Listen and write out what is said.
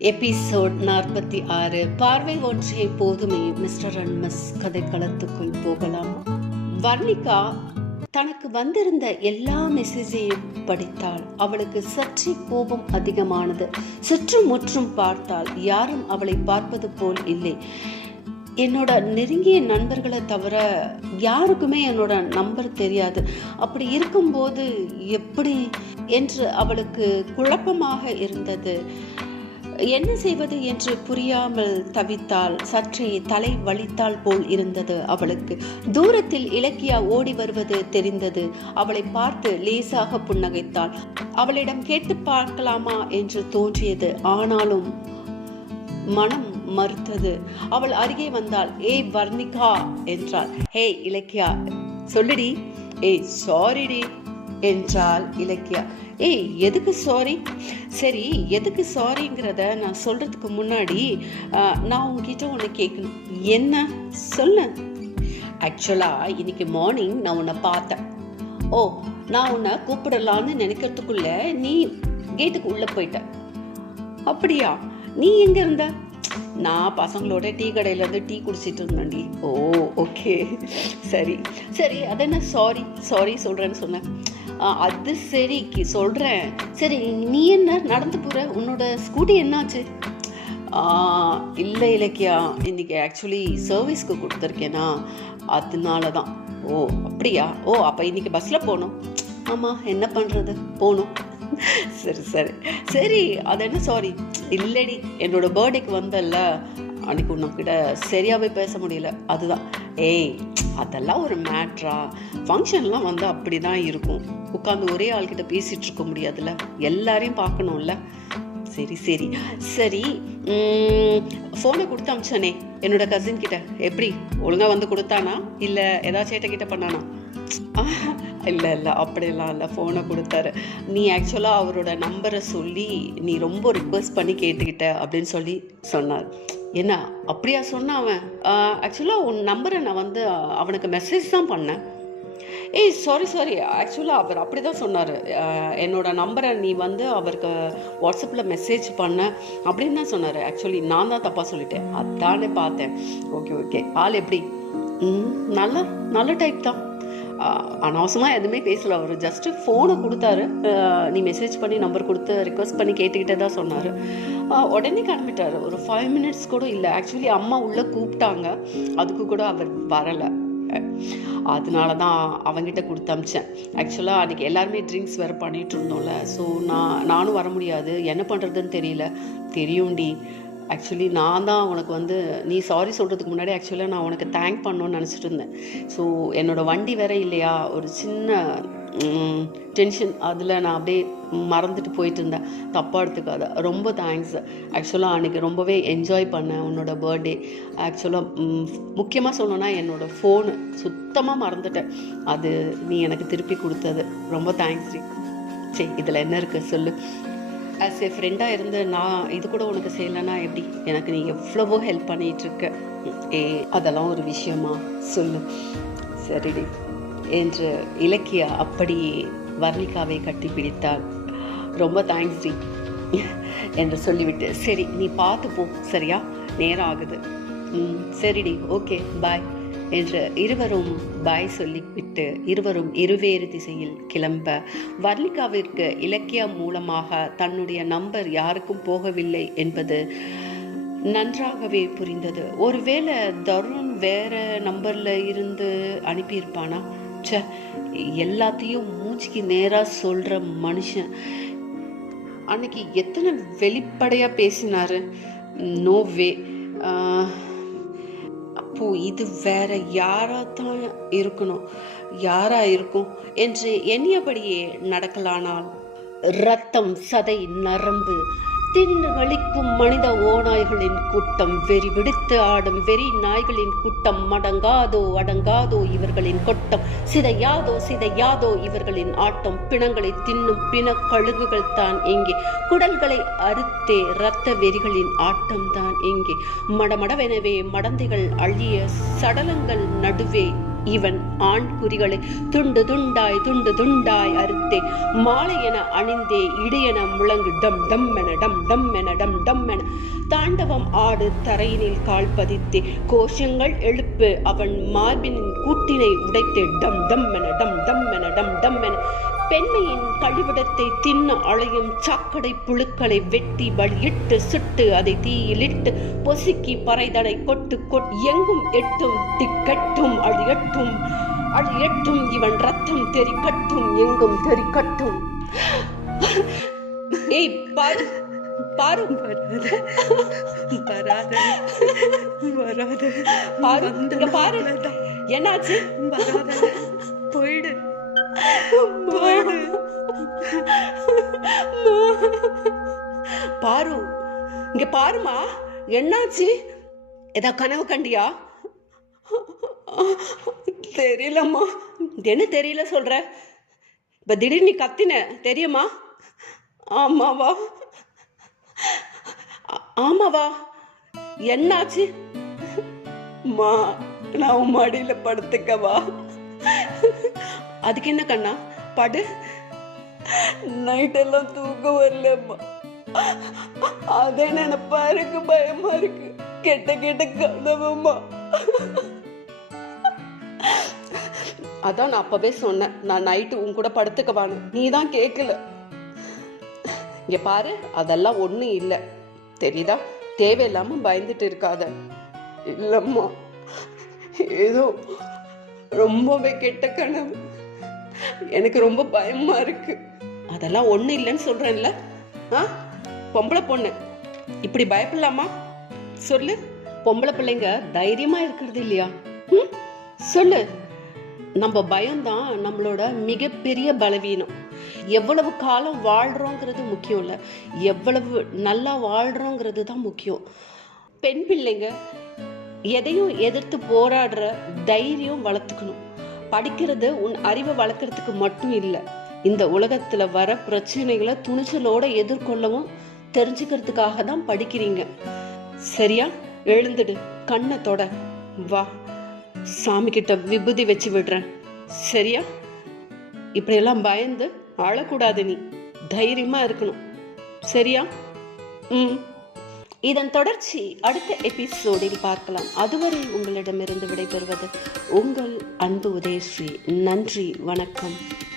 Episode நாற்பத்தி ஆறு. பார்வை ஒன்றிய போதுமே மிஸ்டர் அண்ட் மிஸ் கதைக்களத்துக்குள் போகலாம். வர்ணிகா தனக்கு வந்திருந்த எல்லா மெசேஜையும் படித்தாள். அவளுக்கு சற்றே கோபம் அதிகமானது. சுற்றும் முற்றும் பார்த்தால் யாரும் அவளை பார்ப்பது போல் இல்லை. என்னோட நெருங்கிய நண்பர்களை தவிர யாருக்குமே என்னோட நம்பர் தெரியாது. அப்படி இருக்கும்போது எப்படி? என்று அவளுக்கு குழப்பமாக இருந்தது. என்ன செய்வது என்று புரியாமல் தவித்தால் சற்றே தலை வலித்தால் போல் இருந்தது அவளுக்கு. தூரத்தில் இலக்கியா ஓடி வருவது தெரிந்தது. அவளை பார்த்து லேசாக புன்னகைத்தாள். அவளிடம் கேட்டு பார்க்கலாமா என்று தோன்றியது. ஆனாலும் மனம் மறுத்தது. அவள் அருகே வந்தாள். ஏய் வர்ணிகா என்றாள். ஹே இலக்கியா சொல்லுடி. ஏய் சாரிடி என்றாள் இலக்கியா. ஏய் எதுக்கு சாரி சரி எதுக்கு சாரிங்கிறத நான் சொல்கிறதுக்கு முன்னாடி நான் உங்ககிட்ட ஒன்று கேட்கணும் என்ன? சொல்ல. ஆக்சுவலாக இன்னைக்கு மார்னிங் நான் உன்னை பார்த்தேன். ஓ நான் உன்னை கூப்பிடலான்னு நினைக்கிறதுக்குள்ள நீ கேட்டுக்கு உள்ளே போயிட்ட. அப்படியா? நீ எங்கே இருந்த? நான் பசங்களோட டீ கடையிலேருந்து டீ குடிச்சிட்டு இருந்தேன்டி. ஓ ஓகே சரி. சரி அது என்ன சாரி சாரி சொல்கிறேன்னு சொன்னேன். அது சரி சொல்கிறேன் சொல்றேன். சரி நீ என்ன நடந்து போற? உன்னோட ஸ்கூட்டி என்னாச்சு? இல்லை இலக்கியா இன்னைக்கு ஆக்சுவலி சர்வீஸ்க்கு கொடுத்துருக்கேனா? அதனால தான் ஓ அப்படியா? ஓ அப்போ இன்னைக்கு பஸ்ஸில் போகணும். ஆமாம் என்ன பண்ணுறது போகணும். சரி சரி. சரி அது என்ன சாரி இல்லடி என்னோட பர்த்டேக்கு வந்தல்ல. அன்னைக்கு உன்னக்கிட்ட சரியாகவே பேச முடியல. அதுதான். ஏய் அதெல்லாம் ஒரு மேட்ரா. ஃபங்க்ஷன்லாம் வந்து அப்படி தான் இருக்கும். உட்காந்து ஒரே ஆள்கிட்ட பேசிகிட்டு இருக்க முடியாதுல்ல? எல்லாரையும் பார்க்கணும்ல? சரி சரி. சரி ஃபோனை கொடுத்து அமிச்சானே என்னோட கசின் கிட்ட. எப்படி? ஒழுங்காக வந்து கொடுத்தானா? இல்லை ஏதாச்சும் சேட்டை கிட்ட பண்ணானா? இல்லை இல்லை அப்படிலாம் இல்லை. ஃபோனை கொடுத்தாரு. நீ ஆக்சுவலாக அவரோட நம்பரை சொல்லி நீ ரொம்ப ரிக்வெஸ்ட் பண்ணி கேட்டுக்கிட்ட அப்படின்னு சொல்லி சொன்னார். என்ன அப்படியா சொன்னான் அவன்? ஆக்சுவலாக உன் நம்பரை நான் வந்து அவனுக்கு மெசேஜ் தான் பண்ணேன். ஏய் சாரி சாரி ஆக்சுவலாக அவர் அப்படி தான் சொன்னார் என்னோட நம்பரை நீ வந்து அவருக்கு வாட்ஸ்அப்பில் மெசேஜ் பண்ண அப்படின்னு தான் சொன்னார். ஆக்சுவலி நான் தான் தப்பாக சொல்லிட்டேன். அதானே பார்த்தேன். ஓகே ஓகே ஆள் எப்படி? ம் நல்ல நல்ல டைப் தான். அனாவசமாக எதுவுமே பேசல அவர். ஜஸ்ட்டு ஃபோனை கொடுத்தாரு. நீ மெசேஜ் பண்ணி நம்பர் கொடுத்து ரிக்வஸ்ட் பண்ணி கேட்டுக்கிட்டே தான் சொன்னார். உடனே கிளம்பிட்டாரு. ஒரு ஃபைவ் மினிட்ஸ் கூட இல்லை. ஆக்சுவலி அம்மா உள்ளே கூப்பிட்டாங்க. அதுக்கு கூட அவர் வரலை. அதனால தான் அவங்கிட்ட கொடுத்து அமிச்சேன். ஆக்சுவலாக அன்றைக்கி எல்லாருமே ட்ரிங்க்ஸ் வேறு பண்ணிகிட்டு இருந்தோம்ல. ஸோ நான் நானும் வர முடியாது. என்ன பண்ணுறதுன்னு தெரியல. தெரியும்டி. ஆக்சுவலி நான் தான் உனக்கு வந்து நீ சாரி சொல்கிறதுக்கு முன்னாடி ஆக்சுவலாக நான் உனக்கு தேங்க் பண்ணணும்னு நினச்சிட்டு இருந்தேன். ஸோ என்னோடய வண்டி வேற இல்லையா? ஒரு சின்ன டென்ஷன் அதில் நான் அப்படியே மறந்துட்டு போயிட்டு இருந்தேன். தப்பாக எடுத்துக்காத. ரொம்ப தேங்க்ஸ் ஆக்சுவலாக அன்றைக்கி ரொம்பவே என்ஜாய் பண்ணேன் உன்னோட பர்த்டே ஆக்சுவலாக முக்கியமாக சொல்லணுன்னா என்னோடய ஃபோனு சுத்தமாக மறந்துட்டேன். அது நீ எனக்கு திருப்பி கொடுத்தது. ரொம்ப தேங்க்ஸ் சரி இதில் என்ன இருக்குது சொல்லு. ஆஸ் ஏ ஃப்ரெண்டாக இருந்து நான் இது கூட உனக்கு செய்யலைன்னா எப்படி? எனக்கு நீ எவ்வளவோ ஹெல்ப் பண்ணிகிட்ருக்க ஏ அதெல்லாம் ஒரு விஷயமா? சொல்லு. சரிடி. என்று இலக்கியா அப்படியே வர்ணிகாவை கட்டி பிடித்தாள். ரொம்ப தேங்க்ஸ் டி. என்று சொல்லிவிட்டு சரி நீ பார்த்து போ. சரியா? நேரம் ஆகுது. ம் சரிடி. ஓகே. பாய் என்று இருவரும் பாய் சொல்லிவிட்டு இருவரும் இருவேறு திசையில் கிளம்ப வர்ணிகாவிற்கு இலக்கியம் மூலமாக தன்னுடைய நம்பர் யாருக்கும் போகவில்லை என்பது நன்றாகவே புரிந்தது. ஒருவேளை தருண் வேற நம்பர்ல இருந்து அனுப்பியிருப்பானா? ச எல்லாத்தையும் மூச்சுக்கு நேரா சொல்ற மனுஷன். அன்னைக்கு எத்தனை வெளிப்படையா பேசினாரு? No way. அப்போ இது வேற யாரா தான் இருக்கணும். யாரா இருக்கும் என்று எண்ணியபடியே நடக்கலானால் ரத்தம் சதை நரம்பு தின்னு வலிக்கும் மனித ஓநாய்களின் கூட்டம் வெறி விடுத்து ஆடும் வெறி நாய்களின் கூட்டம் மடங்காதோ அடங்காதோ இவர்களின் கொட்டம் சிதையாதோ சிதையாதோ இவர்களின் ஆட்டம் பிணங்களை தின்னும் பிண கழுகுகள் தான் இங்கே குடல்களை அறுத்தே இரத்த வெறிகளின் ஆட்டம் தான் இங்கே. மடமடவெனவே மடந்தைகள் அழிய சடலங்கள் நடுவே இவன் ஆண் குறிகளை துண்டு துண்டாய் துண்டு துண்டாய் அறுத்தே. மாலை என அணிந்தே இடையென முழங்கு டம் டம் என டம் டம் என டம் டம் என. தாண்டவம் ஆடு தரையினில் கால் பதித்தே. கோஷங்கள் எழுப்பு அவன் மார்பினின் கூட்டினை உடைத்தே. டம் டம் என டம் டம் என டம் டம் என. பெண்மையின் கழிவிடத்தை தின்ன அழையும் சாக்கடை புழுக்களை வெட்டி வழியிட்டு சுட்டு அதை தீயிலிட்டு பொசுக்கி பறைதடை கொட்டு கொட் எங்கும் எட்டும் திக்கட்டும் அழியட்டும் அழியட்டும் இவன் ரத்தம் தெரிக்கட்டும் எங்கும் தெரிக்கட்டும். ஏய் பாரு பாரு. வராத வராத. பாரு பாரு. என்னாச்சு? வராத. பாரு. இங்க பாருமா என்னாச்சு? ஏதா கனவு கண்டியா? தெரியலம்மா. என்ன தெரியல சொல்ற? இப்ப திடீர்னு கத்தின தெரியுமா? ஆமாவா? ஆமாவா? என்னாச்சு? மா நான் உன் மடியில படுத்துக்கவா? அதுக்கு என்ன கண்ணா? படு. நைட்டெல்லாம் தூக்கம் வரலம்மா. அதே நினைப்பா இருக்கு பயமா இருக்கு. கெட்ட கெட்ட கதவுமா அதான் நான் அப்பவே சொன்னேன். நான் நைட்டு உன் கூட படுத்துக்கவான்னு. நீ தான் கேட்கல இங்க பாரு அதெல்லாம் ஒண்ணும் இல்லை. தெரியுதா? தேவையில்லாம பயந்துட்டு இருக்காத. இல்லம்மா. ஏதோ ரொம்பவே கெட்ட கனவு. எனக்கு ரொம்ப பயமா இருக்கு. அதெல்லாம் ஒண்ணும் இல்லைன்னு சொல்றேன்ல. ஆ? பொம்பளை பொண்ணு. இப்படி பயப்படலாமா? சொல்லு. பொம்பளை பிள்ளைங்க தைரியமா இருக்கிறது இல்லையா? சொல்லு. நம்ம பயம்தான் நம்மளோட மிகப்பெரிய பலவீனம். எவ்வளவு காலம் வாழ்கிறோங்கிறது முக்கியம் இல்லை. எவ்வளவு நல்லா வாழ்கிறோங்கிறது தான் முக்கியம். பெண் பிள்ளைங்க எதையும் எதிர்த்து போராடுற தைரியம் வளர்த்துக்கணும். படிக்கிறது உன் அறிவை வளர்க்குறதுக்கு மட்டும் இல்லை. இந்த உலகத்துல வர பிரச்சனைகளை துணிச்சலோடு எதிர்கொள்ளவும் தெரிஞ்சுக்கிறதுக்காக தான் படிக்கிறீங்க. சரியா? எழுந்துடு. கண்ணை தொட. வா. சாமி கிட்ட விபூதி வச்சு விடுறேன். சரியா? இப்படியெல்லாம் பயந்து அழக்கூடாது நீ. தைரியமா இருக்கணும். சரியா? ம். இதன் தொடர்ச்சி அடுத்த எபிசோடில் பார்க்கலாம். அதுவரை உங்களிடமிருந்து விடைபெறுவது உங்கள் அன்பு உதயஸ்ரீ. நன்றி. வணக்கம்.